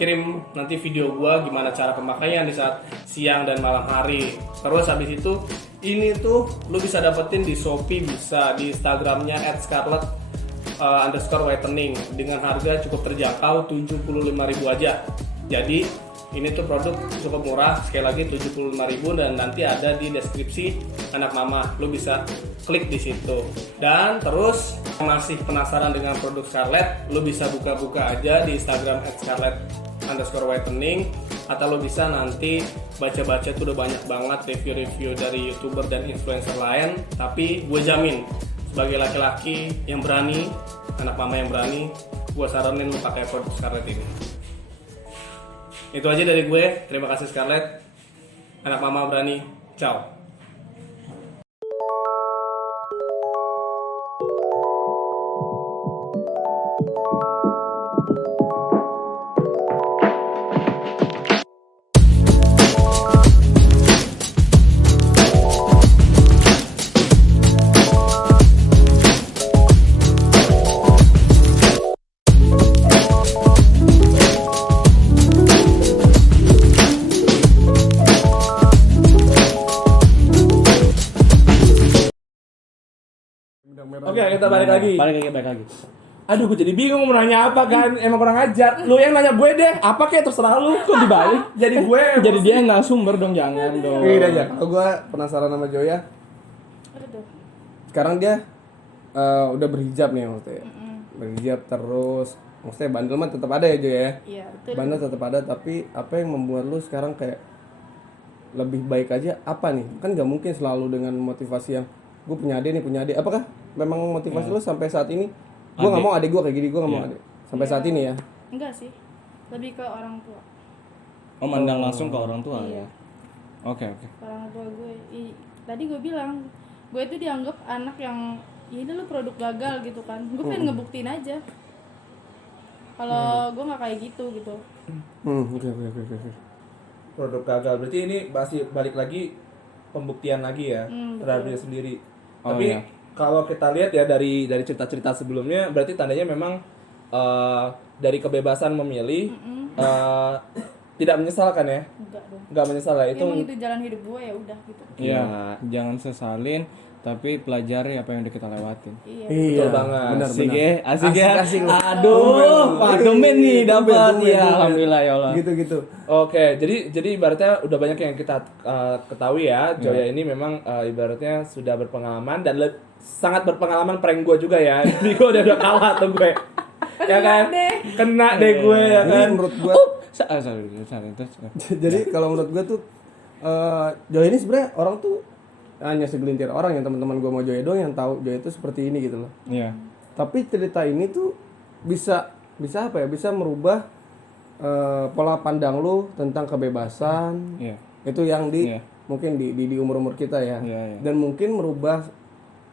kirim nanti video gue gimana cara pemakaian di saat siang dan malam hari. Terus habis itu, ini tuh lu bisa dapetin di Shopee, bisa di Instagramnya @scarlett_whitening dengan harga cukup terjangkau 75.000 aja. Jadi ini tuh produk cukup murah, sekali lagi 75.000, dan nanti ada di deskripsi Anak Mama, lu bisa klik di situ. Dan terus masih penasaran dengan produk Scarlett, lu bisa buka-buka aja di Instagram @scarlett_whitening, atau lu bisa nanti baca-baca tuh udah banyak banget review-review dari YouTuber dan influencer lain. Tapi gue jamin, sebagai laki-laki yang berani, anak mama yang berani, gue saranin lu pakai produk Scarlett ini. Itu aja dari gue. Terima kasih Scarlett. Anak mama berani. Ciao. Oke, kita balik lagi. Balik lagi. Aduh, gue jadi bingung mau nanya apa kan. Emang kurang ajar. Lu yang nanya gue deh. Apa kayak terserah lu. Kok dibalik? Jadi gue. Jadi dia yang sumber dong, jangan dong. Ini aja. Kalau gue penasaran sama Joya. Apa tuh? Sekarang dia udah berhijab nih maksudnya. Berhijab terus. Maksudnya bandel mah tetap ada ya Joya ya. Iya, betul. Bandel tetap ada, tapi apa yang membuat lu sekarang kayak lebih baik aja apa nih? Kan nggak mungkin selalu dengan motivasi yang gue punya adik. Apakah memang motivasi lu sampai saat ini? Gue nggak mau adik gue kayak gini, gue nggak mau adik. Sampai saat ini ya. Enggak sih. Lebih ke orang tua. Oh, mandang langsung ke orang tua Iya. ya. Oke. Orang tua gue. Tadi gue bilang, gue itu dianggap anak yang ya ini lu produk gagal gitu kan. Gue pengen ngebuktiin aja. Kalau gue nggak kayak gitu. Oke. Produk gagal. Berarti ini masih balik lagi pembuktian lagi ya terhadap diri sendiri. Oh, Tapi iya. kalau kita lihat ya dari cerita-cerita sebelumnya, berarti tandanya memang dari kebebasan memilih tidak menyesalkan ya? Enggak dong. Nggak menyesal ya? Emang itu jalan hidup gue ya udah gitu. Iya, jangan sesalin, tapi pelajari apa yang udah kita lewatin. Iya. Betul banget. Benar. Asik ya. Asik. Aduh, Domen nih dapat Tumben. ya. Alhamdulillah ya Allah. Gitu. Oke, jadi ibaratnya udah banyak yang kita ketahui ya. Joya ini memang ibaratnya sudah berpengalaman dan sangat berpengalaman prank gue juga ya. Jadi gue udah kalah tuh gue. Ya kan? Kena deh gue ya Jadi kan. menurut gue Sorry. jadi kalau menurut gue tuh Joy ini sebenarnya orang tuh hanya segelintir orang yang teman-teman gue mau Joya doang yang tahu Joya itu seperti ini gitu loh. Iya. Tapi cerita ini tuh bisa apa ya? Bisa merubah pola pandang lu tentang kebebasan. Iya. Itu yang Iya. mungkin di umur-umur kita ya. Iya. Dan mungkin merubah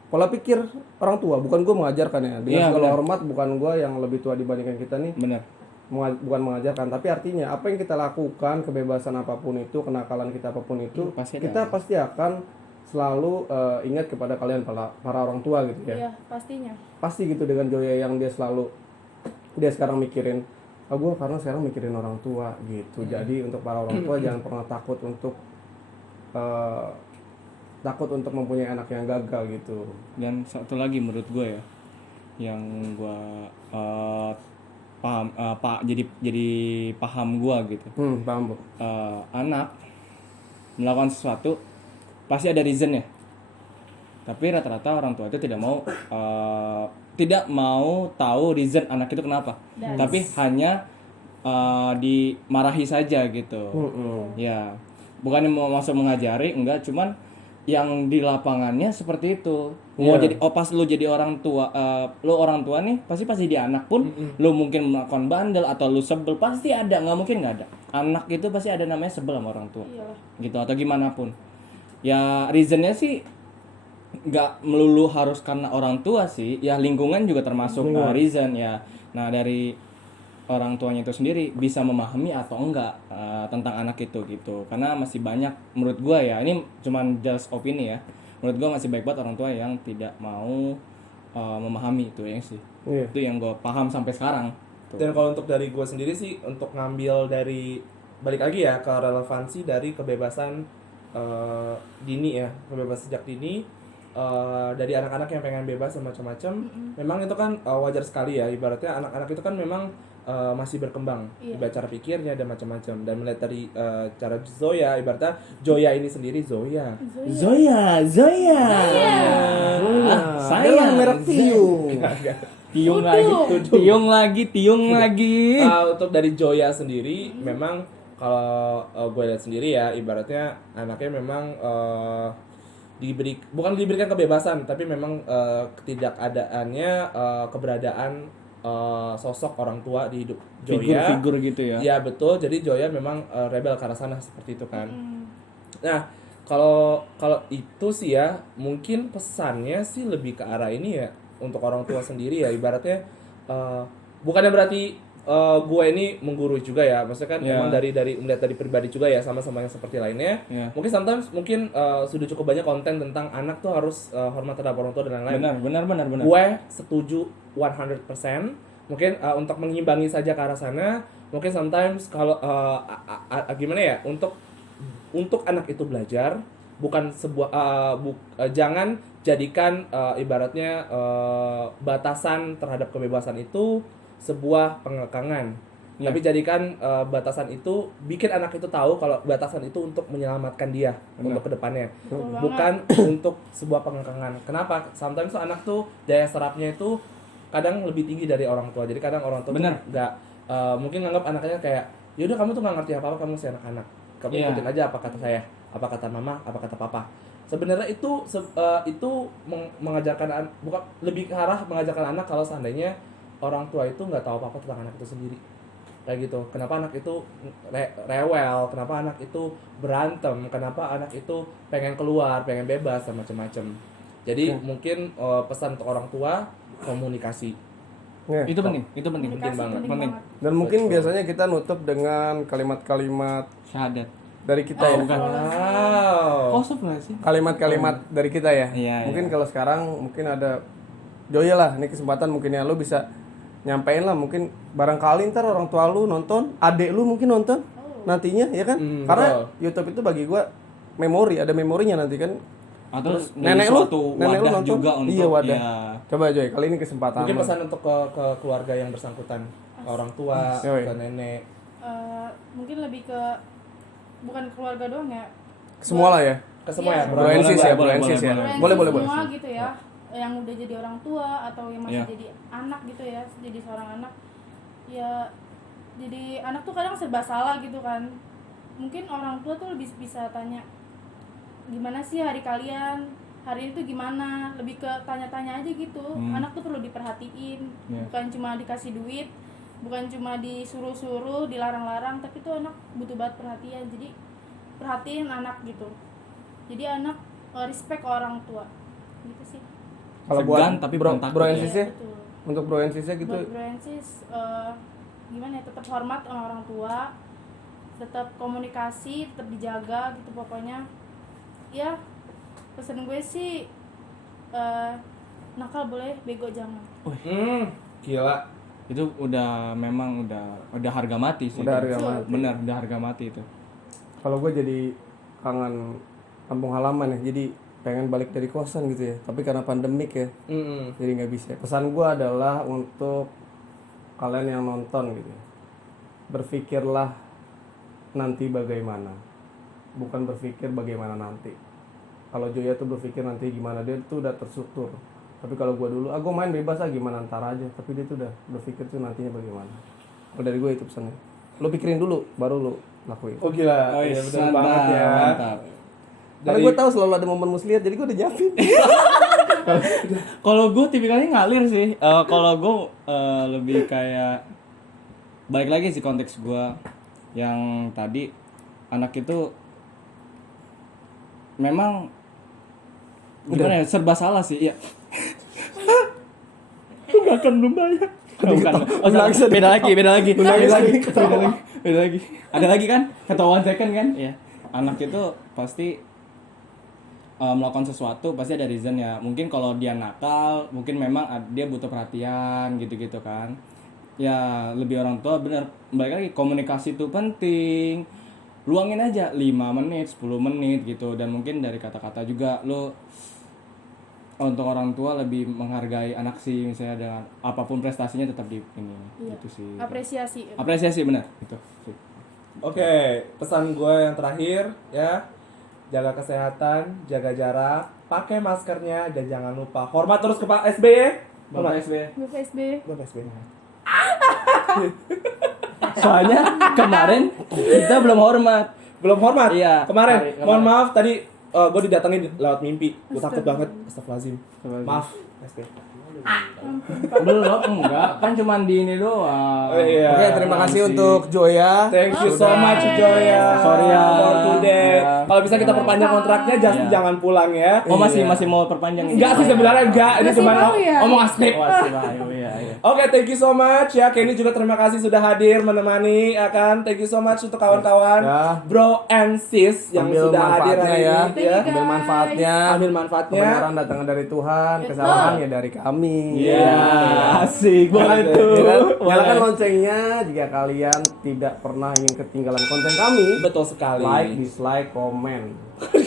pola pikir orang tua. Bukan gue mengajarkan ya. Dengan Iya, segala benar. hormat, bukan gue yang lebih tua dibandingkan kita nih. Benar. Bukan mengajarkan, tapi artinya apa yang kita lakukan, kebebasan apapun itu, kenakalan kita apapun itu, Pasti ada. kita pasti akan selalu ingat kepada kalian para orang tua gitu ya. Iya, pastinya. Pasti gitu dengan Joya yang dia sekarang mikirin, gue karena sekarang mikirin orang tua gitu. Jadi untuk para orang tua jangan pernah takut untuk mempunyai anak yang gagal gitu. Dan satu lagi menurut gue ya, yang gue paham, jadi paham gue gitu. Paham Bu. Anak melakukan sesuatu pasti ada reason ya. Tapi rata-rata orang tua itu tidak mau tahu reason anak itu kenapa. Tapi hanya dimarahi saja gitu. Ya, bukannya mau masuk mengajari, enggak, cuman yang di lapangannya seperti itu. Mau jadi pas lu jadi orang tua, lu orang tua nih pasti di anak pun lu mungkin melakukan bandel atau lu sebel pasti ada, nggak mungkin nggak ada. Anak itu pasti ada namanya sebel sama orang tua. Iyalah. Gitu atau gimana pun. Ya reasonnya sih nggak melulu harus karena orang tua sih, ya lingkungan juga termasuk reason ya. Nah dari orang tuanya itu sendiri bisa memahami atau enggak tentang anak itu gitu, karena masih banyak menurut gua ya, ini cuman just opini ya, menurut gua masih baik banget orang tua yang tidak mau memahami itu ya sih. Itu yang gua paham sampai sekarang tuh. Dan kalau untuk dari gue sendiri sih, untuk ngambil dari balik lagi ya ke relevansi dari kebebasan dini ya, kebebasan sejak dini, dari anak-anak yang pengen bebas dan macam-macam. Memang itu kan wajar sekali ya, ibaratnya anak-anak itu kan memang masih berkembang, ibarat cara pikirnya dan macam-macam. Dan melihat dari cara Zoya, ibaratnya Joya ini sendiri Zoya. Sayang merek tiung. tiung lagi. Untuk dari Joya sendiri, memang kalau gue lihat sendiri ya, ibaratnya anaknya memang bukan diberikan kebebasan, tapi memang ketidakadaannya keberadaan sosok orang tua di hidup Joya. Figur gitu ya. Iya betul, jadi Joya memang rebel ke arah sana seperti itu kan. Nah, kalau itu sih ya, mungkin pesannya sih lebih ke arah ini ya, untuk orang tua sendiri ya, ibaratnya bukannya berarti gue ini menggurui juga ya, maksudnya kan memang dari melihat dari pribadi juga ya, sama-sama yang seperti lainnya. Mungkin sometimes sudah cukup banyak konten tentang anak tuh harus hormat terhadap orang tua dan lain-lain. Benar. Gue setuju 100%. Mungkin untuk mengimbangi saja ke arah sana, mungkin sometimes kalau gimana ya, untuk anak itu belajar, bukan sebuah jangan jadikan ibaratnya batasan terhadap kebebasan itu sebuah pengekangan. Tapi jadikan batasan itu, bikin anak itu tahu kalau batasan itu untuk menyelamatkan dia untuk kedepannya, bukan untuk sebuah pengekangan. Kenapa? Sometimes tuh anak tuh daya serapnya itu kadang lebih tinggi dari orang tua. Jadi kadang orang tua tuh nggak mungkin nganggap anaknya kayak, yaudah kamu tuh nggak ngerti apa-apa, kamu masih anak-anak, kamu ikutin aja apa kata saya, apa kata mama, apa kata papa. Sebenarnya itu mengajarkan, bukan lebih ke arah mengajarkan anak kalau seandainya orang tua itu nggak tahu apa-apa tentang anak itu sendiri. Kayak gitu. Kenapa anak itu rewel, kenapa anak itu berantem, kenapa anak itu pengen keluar, pengen bebas dan macam-macam. Jadi mungkin pesan untuk orang tua, komunikasi. Itu penting banget. Dan mungkin biasanya kita nutup dengan kalimat-kalimat Syahadat dari kita ya. bukan. Wow. Kosong nggak sih? Kalimat-kalimat dari kita ya. Iya, Mungkin kalau sekarang mungkin ada Joya lah, ini kesempatan mungkin ya lu bisa nyampein lah, mungkin barangkali ntar orang tua lu nonton, adek lu mungkin nonton nantinya ya kan. Karena YouTube itu bagi gua ada memorinya nanti kan. Atau nenek lu nonton juga untuk iya wadah. ya. Coba Joy, kali ini kesempatan. Mungkin lu. pesan untuk ke keluarga yang bersangkutan, ke orang tua, ke nenek. Mungkin lebih ke bukan keluarga doang ya, Semua lah ya. Ke semua ya, Broensis ya. Boleh. semua gitu ya, yang udah jadi orang tua atau yang masih jadi anak gitu ya, jadi seorang anak ya. Jadi anak tuh kadang serba salah gitu kan. Mungkin orang tua tuh lebih bisa tanya, gimana sih hari kalian, hari ini tuh gimana, lebih ke tanya-tanya aja gitu. Anak tuh perlu diperhatiin, bukan cuma dikasih duit, bukan cuma disuruh-suruh, dilarang-larang, tapi tuh anak butuh banget perhatian. Jadi perhatiin anak gitu, jadi anak respect orang tua gitu sih. Kalau buat Segan tapi bukan takut. Bro Iya, NCC, betul. untuk Bro NCC gitu, Buat Francis gimana ya, tetap hormat sama orang tua, tetap komunikasi, tetap dijaga gitu pokoknya. Ya pesan gue sih nakal boleh, bego jangan. Gila. Itu udah memang udah harga mati sih. Udah harga Itu. mati. Bener, udah harga mati itu. kalau gue jadi kangen kampung halaman ya, jadi pengen balik dari kosan gitu ya, tapi karena pandemik ya, jadi nggak bisa. Pesan gue adalah untuk kalian yang nonton gitu, berpikirlah nanti bagaimana, bukan berpikir bagaimana nanti. Kalau Joya tuh berpikir nanti gimana, dia tuh udah terstruktur. Tapi kalau gue dulu, gue main bebas lah, gimana ntar aja. Tapi dia tuh udah berpikir tuh nantinya bagaimana. Kalau dari gue itu pesannya, lo pikirin dulu baru lo lakuin. Oh gila. Oh, Iya, bener mantap, banget ya. mantap. Karena gue tahu selalu ada momen muslihat, jadi gue udah nyiapin. Kalau gue tipikalnya ngalir sih. Kalau gue lebih kayak balik lagi sih konteks gue yang tadi, anak itu memang gimana ya, serba salah sih. Iya. Enggak akan belum bayar. Bukan. Oh, beda lagi. Beda lagi. Ada lagi kan? Kata 1 second kan? Iya. Anak itu pasti melakukan sesuatu pasti ada reason ya. Mungkin kalau dia nakal, mungkin memang dia butuh perhatian gitu-gitu kan. Ya lebih orang tua bener. Balik lagi, komunikasi itu penting. Luangin aja 5 menit, 10 menit gitu. Dan mungkin dari kata-kata juga lo untuk orang tua lebih menghargai anak sih, misalnya dengan apapun prestasinya tetap di ini. Iya. Gitu sih. Apresiasi Benar itu sih. Oke, pesan gue yang terakhir ya, jaga kesehatan, jaga jarak, pakai maskernya, dan jangan lupa hormat terus ke Pak SBY. Bapak SB. Bapak SB. Bapak SBY. Soalnya kemarin kita belum hormat. Belum hormat. Iya, Kemarin. kemarin. Mohon maaf tadi gue didatengin lewat mimpi. Gue takut banget. Astagfirullahaladzim. Maaf. SBY. Belum, enggak. Kan cuman di ini doang. Oh, iya. Oke, terima kasih untuk Joya. Thank you so much Joya. Sorry ya. For today. Ya. Kalau bisa kita perpanjang kontraknya, Iya. jangan pulang ya. Oh masih mau perpanjang ini? Enggak sih sebenarnya enggak. Ini Masih cuma mau ya? omong asli. Oh, masih ayo iya. Oke, thank you so much ya. Kenny juga terima kasih sudah hadir menemani ya kan. Thank you so much untuk kawan-kawan Ya. bro and sis yang Ambil sudah hadir manfaatnya hari ya. ini ya. Ambil manfaatnya. Ambil manfaatnya. Kebenaran datangnya dari Tuhan, kesalahan ya dari kami. Iya, asik banget tuh. Ya kan? Boleh. Nyalakan loncengnya jika kalian tidak pernah ingin ketinggalan konten kami. Betul sekali. Like, dislike, komen.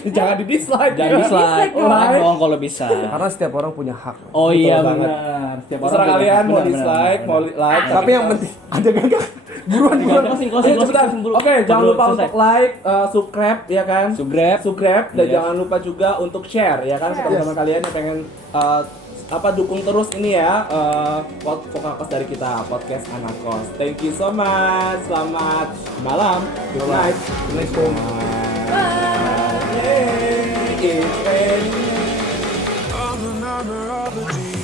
Jangan di dislike. Jangan dislike, like dong kalau bisa. Karena setiap orang punya hak. Oh iya Betul banget. benar. Setiap Terserah punya- kalian mau benar, dislike, benar, mau benar. like. Tapi yang penting ada gagak. Buruan Closing, Ayo cepetan. Oke, jangan lupa untuk like, subscribe ya kan. Subscribe. Dan Iya. jangan lupa juga untuk share ya kan ke teman-teman kalian yang pengen dukung terus ini ya podcast dari kita, podcast Anak Kos. Thank you so much. Selamat malam. Good night. Assalamualaikum. Yay. It's raining. I'm a member of the